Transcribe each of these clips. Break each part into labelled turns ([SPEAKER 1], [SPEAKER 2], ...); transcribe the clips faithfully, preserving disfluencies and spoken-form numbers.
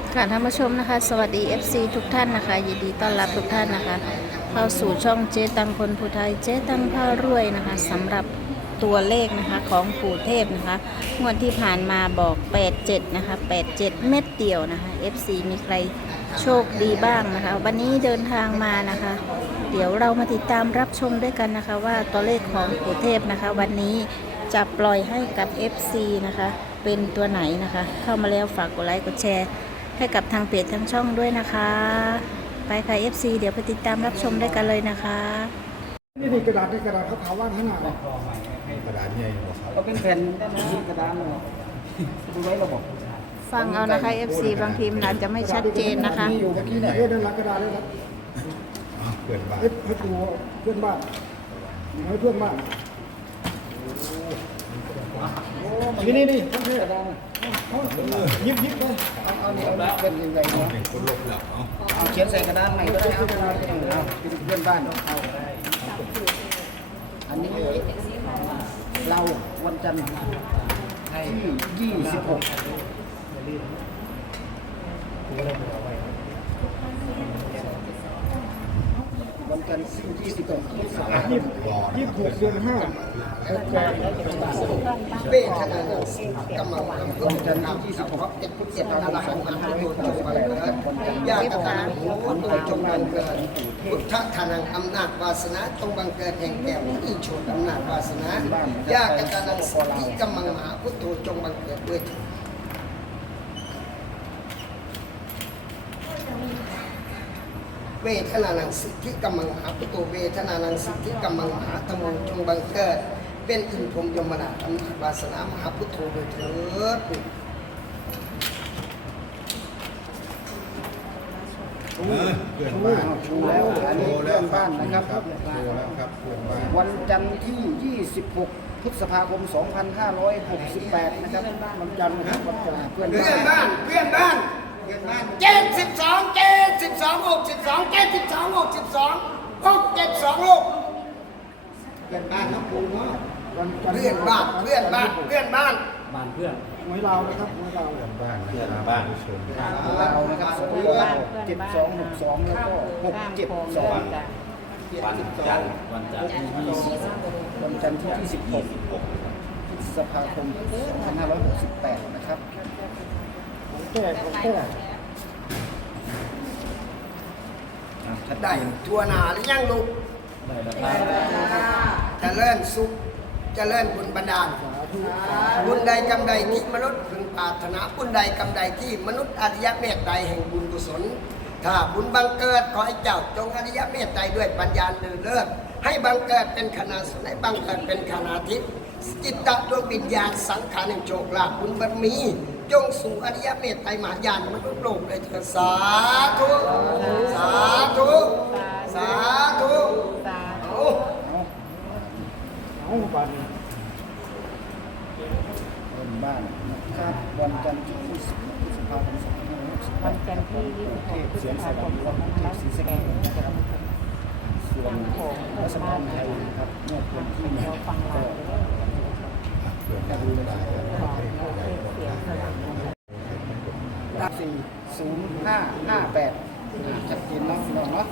[SPEAKER 1] ค่ะท่านผู้ชมนะคะสวัสดี เอฟ ซี ทุกท่านนะคะยินดีต้อนรับทุกท่านนะคะเข้าสู่ช่องเจ๊ตังคนผู้ไทยเจ๊ตังพารวยนะคะสำหรับตัวเลขนะคะของปู่เทพนะคะงวดที่ผ่านมาบอกแปดเจ็ดนะคะแปดเจ็ดเม็ดเดียวนะคะ เอฟ ซี มีใครโชคดีบ้างนะคะวันนี้เดินทางมานะคะ เดี๋ยวเรามาติดตามรับชมด้วยกันนะคะว่าตัวเลขของปู่เทพนะคะวันนี้จะปล่อยให้กับ เอฟ ซี นะคะเป็นตัวไหนนะคะเข้ามาแล้วฝากกดไลค์กดแชร์ให้กับทางเพจทางช่องด้วยนะคะไปค่ะ เอฟ ซี เดี๋ยวไปติดตามรับชมด้วยกันเลยนะคะ
[SPEAKER 2] นี่นี่กระดาษนี่กระดาษขาวๆว่างข้างหน้าเนี่ย
[SPEAKER 3] กระดาษใหญ่บ่ครับ
[SPEAKER 4] เราเป็นแผ่นได้ไหมกระดานเลยดูไว้ระบบ
[SPEAKER 1] ฟังเอานะคะ เอฟ ซี บางทีมันอาจจะไม่ชัดเจนนะคะ
[SPEAKER 2] มีอยู่เมื่อกี้เนี่ยเอ๊ะด้านหลังกระดาษเลยครับ
[SPEAKER 3] อ้าวเปิดบ้าน
[SPEAKER 2] เอ๊ะให้ดูเพื่อนบ้านให้เพื่อนบ้านนี่นี่นี่ต้องเทกระดานยิบยิบเลย
[SPEAKER 4] เอาเอาเนี่ยเอาเป็นยังไงเนาะ
[SPEAKER 3] เป็นคนลบหลับเอา
[SPEAKER 4] เอาเขียนใส่กระดานใหม่ก็ได้เอาเอาเอาเป็นเพื่อนบ้านเอาอันนี้เราวันจันทร์ที่ยี่สิบหกวันจันทร์ที่ยี่สิบหกพฤษภาคม
[SPEAKER 2] ยิบยิบหกเดือนห้า
[SPEAKER 4] เป้ขนาดกำลังวันจันทร์ที่ยี่สิบหกเจ็ดพฤษภาคมสองพันห้าร้อยหกสิบแปดญาติการหัวคนโตจงบังเกิดพุทธทานังอำนาจวาสนาจงบังเกิดแห่งแก้วอิโชตอำนาจวาสนาญาติการนังสติกำมังมหาพุทโธจงบังเกิดด้วยเวทนานังสิทธิกำมังมหาพุทโธเวทนานังสิทธิกำมังมหาธรรมจงบังเกิดเป็นอินพรหมยมนาถอำนาจวาสนามหาพุทโธโดยเถิด
[SPEAKER 3] เออเพื่อนบ้าน
[SPEAKER 4] ชูแล้วอันนี้เพื่อนบ้านนะครับ
[SPEAKER 3] โทรแล้วครับเพื่อนบ้าน
[SPEAKER 4] วันจันทร์ที่ ยี่สิบหก พฤษภาคม สองพันห้าร้อยหกสิบแปด นะครับวันจันทร์นะครับวันจันทร์เพื่อน
[SPEAKER 2] เพื่อน
[SPEAKER 4] บ้าน
[SPEAKER 2] บ้านเพื่อนบ้านเพื่อนบ้านเจ็ดสิบสองเจ็ดสิบสองหกสิบสองเจ็ดสิบสองหกสิบสองหกเจ็ดสองหกเพื่อนบ้านครับปูเนาะเพื่อนบ้านเพื่อนบ้านเพื่อนบ้าน
[SPEAKER 4] บ้านเพื่อน
[SPEAKER 2] หวยเรานะครับหวยเรา
[SPEAKER 3] เพื่อนบ้านนะครับบ้านผู้ชม
[SPEAKER 4] เรานะครับสองเจ็ดสองหกสองแล้วก็หกเจ็ดสอง
[SPEAKER 5] วันจันทร์วันจันทร์ที่ยี่สิบ
[SPEAKER 4] วันจันทร์ที่ยี่สิบหกพฤษภาคมสองพันห้าร้อยหกสิบแปดนะครับ
[SPEAKER 2] แก้ของแก้
[SPEAKER 4] ชัด
[SPEAKER 2] ได้ทั่วหนาหรือยังลูกเจะเลื่อนสุขเจะเลื่อนบุญบันดาลบุญใดกำใดที่มนุษย์พึงปรารถนาบุญใดกำใดที่มนุษย์อริยเมตไตรแห่งบุญกุศลถ้าบุญบังเกิดขอให้เจ้าจงอริยเมตไตรด้วยปัญญาเลิศเลิศให้บังเกิดเป็นขณะสนให้บังเกิดเป็นขณะทิพย์จิตตะดวงวิญญาณสังขารแห่งโชคลาภบุญบารมีจงสู่อริยเมตไตรมหายานมนุษย์โลกเลยเถิดสาธุสาธุสาธุเอาเอาบัน
[SPEAKER 4] เพื่อนบ้านนะครับวันจันทร์ที่ยี่สิบหกพฤษภาคมสองพันห้าร้อยหกสิบแป
[SPEAKER 1] วัน
[SPEAKER 4] ด
[SPEAKER 1] จันทร์ที่ยี่สิบหกพฤษภาคมสองพันห้าร้อยหกสิบแปดนะครับ
[SPEAKER 4] ส่วนรัฐบาลไทยนะครับเมื่อวันที่หนึ่ง
[SPEAKER 1] เราฟังไลน์ไปแล้ว
[SPEAKER 3] เพื่อนบ้านได้ครับให้ผู้ใหญ่หมดได้
[SPEAKER 4] สี่ศูนย์ห้าห้าแปดชัดเจนเนาะพี่น้องเนาะ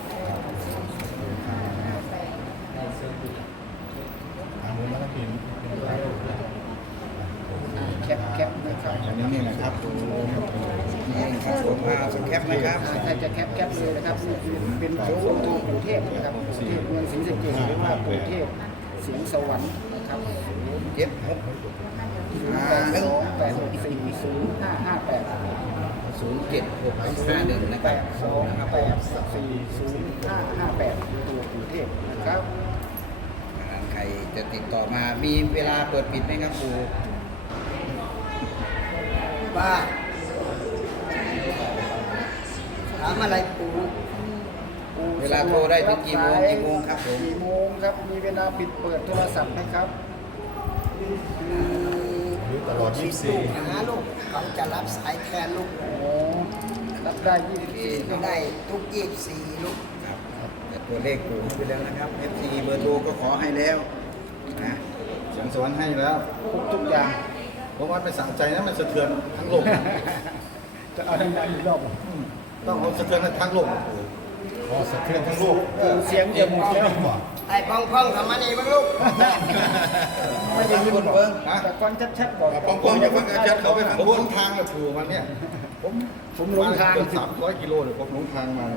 [SPEAKER 3] เอามือมาแล้วพิมพ์เป็นไร
[SPEAKER 4] แคปแคปนะครับ
[SPEAKER 3] อันนี้นี่นะครับนี่ครับผมมาสแคปนะครับ
[SPEAKER 4] ถ้าจะแคปแคปเลยนะครับนี่คือเป็นส่วนตัวกรุงเทพนะครับกรุงเทพเมืองศรีสะเกษหรือว่ากรุงเทพเสียงสวรรค์นะครับ
[SPEAKER 3] เจ็ดหก
[SPEAKER 4] ศูนย์แปดสองแปดหกสี่ศูนย์ห้าห้าแปด
[SPEAKER 5] ศูนย์เจ็ดหกห้าหนึ่งนะค
[SPEAKER 4] แป
[SPEAKER 5] รับ
[SPEAKER 4] ดสองแปดสี่ศูนย์ห้าห้าแปดตัวกรุงเทพนะครับ
[SPEAKER 5] ใครจะติดต่อมามีเวลาเปิดปิดไหมครับครู
[SPEAKER 2] ว่าถามอะไรปู่
[SPEAKER 5] เวลาโทรได้ถึงกี่โมงกี่โมงครับผม
[SPEAKER 4] กี่โมงครับมีเวลาปิดเปิดโทรศัพท์ไหมครับ
[SPEAKER 3] หรือตลอดยี่สิบสี่
[SPEAKER 2] หาลูกเขาจะรับสายแทนลูก
[SPEAKER 4] โอ้รับได้ยี่สิบสี่
[SPEAKER 2] ก็ได้ทุกยี่สิบสี่ลูก
[SPEAKER 5] ครับแต่ตัวเลขครูให้ไปแล้วนะครับ เอฟ ซี เบอร์โทรก็ขอให้แล้วนะ
[SPEAKER 3] เสียงสวรรค์ให้แล้ว
[SPEAKER 4] ครบทุกอย่าง
[SPEAKER 3] เพราะว่าไปสั่งใจนะมันสะเทือนทั้งโลก
[SPEAKER 4] ถจะเอาดังๆอีกรอบ
[SPEAKER 3] ต้องสะเทือนทั้งโลกปู่อ๋อสะเทือนทั้งโลก
[SPEAKER 4] เสียงเดียวหมดแล้ว
[SPEAKER 2] ไอ้พองพองทำมันนี่บ้างลูก
[SPEAKER 3] ไม่ได้ยินเบิ้งฮะ
[SPEAKER 4] แต่ก่อนชัดๆบอก
[SPEAKER 3] ปองปองอย่าเพิ่งอาจารย์เขาไปทางบนทางเลยปู่มันเนี่ยผม
[SPEAKER 4] ผมหลงทาง
[SPEAKER 3] เกือบสามร้อยกิโลเลยผมหลงทางมา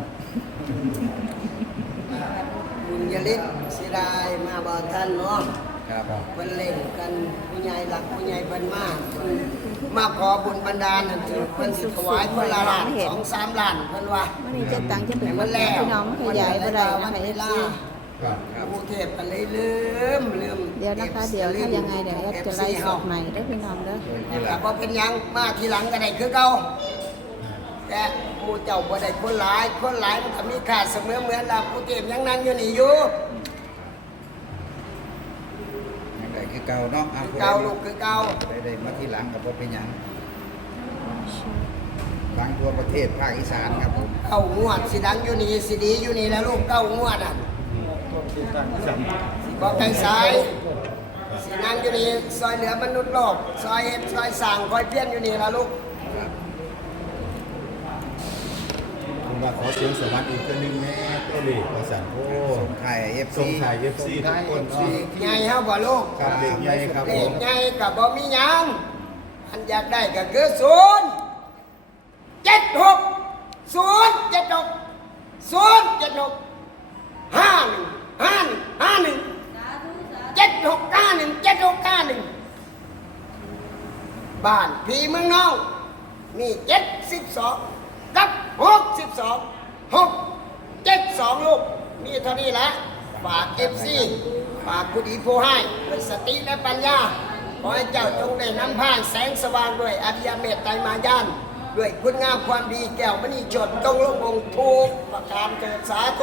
[SPEAKER 2] บุญยลิศเสียดายมาบ่ท่านเนาะ
[SPEAKER 5] ครับ
[SPEAKER 2] เพิ่นเล่นกันผู้ใหญ่หลักผู้ใหญ่เพิ่นมาเพิ่นมาขอบุญบันดาลนั่นคือเพิ่นสิถวายคนละล้านสองสามล้านเพิ่นว่า
[SPEAKER 1] วันนี้เจ๊ตังจะเป็น
[SPEAKER 2] ให้
[SPEAKER 1] วั
[SPEAKER 2] มัน นแล้ว
[SPEAKER 1] พี่น้องขยายไปได้
[SPEAKER 2] วั
[SPEAKER 1] นะ
[SPEAKER 2] น
[SPEAKER 1] คะ
[SPEAKER 2] เว
[SPEAKER 1] เอฟ
[SPEAKER 2] ลา
[SPEAKER 1] ซี
[SPEAKER 3] ครับ
[SPEAKER 2] กรุงเทพก็เลยลืมลืม
[SPEAKER 1] เดี๋ยวนะคะ เดี๋ยวถ้ายังไงเดี๋ยวแอปจะไล่สดใหม่เด้อพี่น้องเด้อ
[SPEAKER 2] แต่พอเป็นหยังมาทีหลังก็ได้คือเก่าแต่หมู่เจ้าบ่ได้คนหลายคนหลายมันก็มีค่าเสมอเหมือนล่ะกรุงเทพยังนั่งอยู่นี่อยู่
[SPEAKER 5] ยังไงคือเก่าเนาะอ่ะ
[SPEAKER 2] เก่าลูกคือเก่า
[SPEAKER 5] ได้ได้มาที่หลังกับพ่เป็นหยังทั้งทั่วประเทศภาคอีสานครับผม
[SPEAKER 2] เก้างวดสิดังอยู่นี่สิดีอยู่นี่แล้วลูกเก้างวดอ่ะสิบอกไกลสายสินั่งอยู่นี่ซอยเหลือมนุษย์โลกซอยเฮ็ดซอยสั่งคอยเพี้ยนอยู่นี่ละลูก
[SPEAKER 3] คุณว่าขอเสียงสวรรค์อีกตัวหนึ่งแม่ตัวเล็กประสานโอ้
[SPEAKER 5] ส่งไทยเอฟ
[SPEAKER 3] ส่
[SPEAKER 5] ซี
[SPEAKER 3] งถ่ายเอฟซีทุกคนเนาะ
[SPEAKER 2] ใหญ่เฮาบ่ลูก
[SPEAKER 3] ครับเด็กใหญ่ครับ
[SPEAKER 2] เล
[SPEAKER 3] ผ
[SPEAKER 2] ข
[SPEAKER 3] ม
[SPEAKER 2] ใหญ่ก็บ่มีหยังอันอยากได้ก็คือศูนย์เจ็ดหกศูนย์เจ็ดหกศูนย์เจ็ดหกห้าหนึ่งห้าหนึ่งห้าหนึ่งเจ็ดหกห้าหนึ่งเจ็ดหกห้าหนึ่งบ้านพี่เมืองน้องมีเจ็ดสิบสองกับหกสิบสองหกเจ็ดสองลูกมีเท่านี้แหละฝากเอฟซีฝากผู้ดีผู้ให้ด้วยสติและปัญญาขอให้เจ้าจงได้นำพาแสงสว่างด้วยอริยเมตไตรมายานด้วยคุณงามความดีแก้วมณีจดจงลงองค์ทุกประการเกิดสาธุ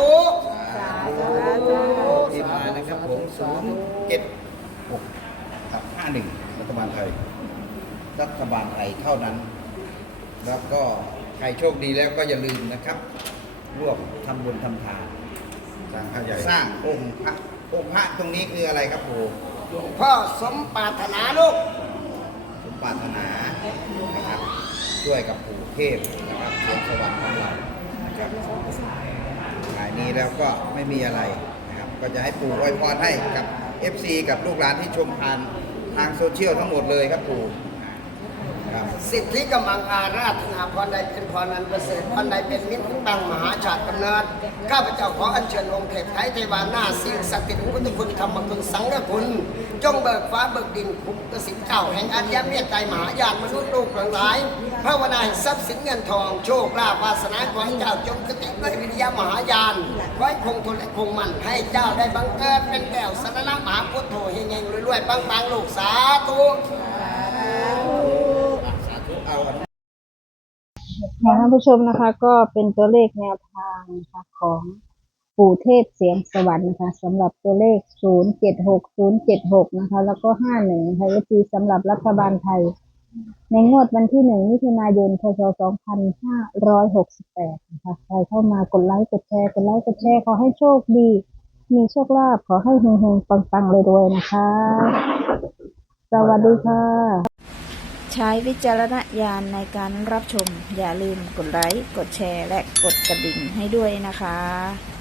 [SPEAKER 5] ที่มานะครับผมศูนย์เจ็ดหกกับห้าหนึ่งรัฐบาลไทย รัฐบาลไทยเท่านั้น แล้วก็ใครโชคดีแล้วก็อย่าลืมนะครับ ร่วมทำบุญทำทาน
[SPEAKER 3] สร้างข้าใหญ่
[SPEAKER 5] สร้างองค์พระองค์พระตรงนี้คืออะไรครับครู
[SPEAKER 2] หลวงพ่อสมปรารถนาลูก
[SPEAKER 5] สมปรารถนานะครับช่วยกับปู่เทพนะครับเสียงสวรรค์ของเรานะครับงานนี้แล้วก็ไม่มีอะไรนะครับก็จะให้ปู่อวยพรให้กับ เอฟ ซี กับลูกหลานที่ชมผ่านทางโซเชียลทั้งหมดเลยครับปู่ครับ
[SPEAKER 2] สิทธิกำลังอาราธนาพรใดเป็นพรนันประเสริฐพรใดเป็นมิตรของบังมหาชาติกำเนิดข้าพเจ้าขออัญเชิญองค์เทพไทยเทวาหน้าสิ่งศักดิ์สิทธิ์ของพุทธคุณธรรมคุณสังฆคุณจงเบิกฟ้าเบิกดินคุ้มกสินเก่าแห่งอัญญเมตไตรมหายานมนุษย์ลูกหลายภาวนาให้ทรัพย์สินเงินทองโชคลาภวาสนาขอให้เจ้าจงกติด้วยวิริยะมหายานไว้คงทนและคงมั่นให้เจ้าได้บังเกิดเป็นแก้วสรณะมหาพุทโธเฮงๆรวยๆปังๆลูกสาธุ
[SPEAKER 5] สาธุเอาอัน
[SPEAKER 1] ค่ะท่านผู้ชมนะคะ ก็เป็นตัวเลขแนวทางนะคะของปู่เทพเสียงสวรรค์นะคะสำหรับตัวเลขศูนย์เจ็ดหกศูนย์เจ็ดหกนะคะ แล้วก็ห้าหนึ่งนะคะก็คือสำหรับรัฐบาลไทย ในงวดวันที่หนึ่งมิถุนายนพศสองพันห้าร้อยหกสิบแปดนะคะใครเข้ามากดไลค์กดแชร์กดไลค์กดแชร์ขอให้โชคดี มีโชคลาภขอให้เฮงๆปังๆรวยๆนะคะ สวัสดีค่ะ ใช้วิจารณญาณในการรับชม อย่าลืมกดไลค์ กดแชร์ และกดกระดิ่งให้ด้วยนะคะ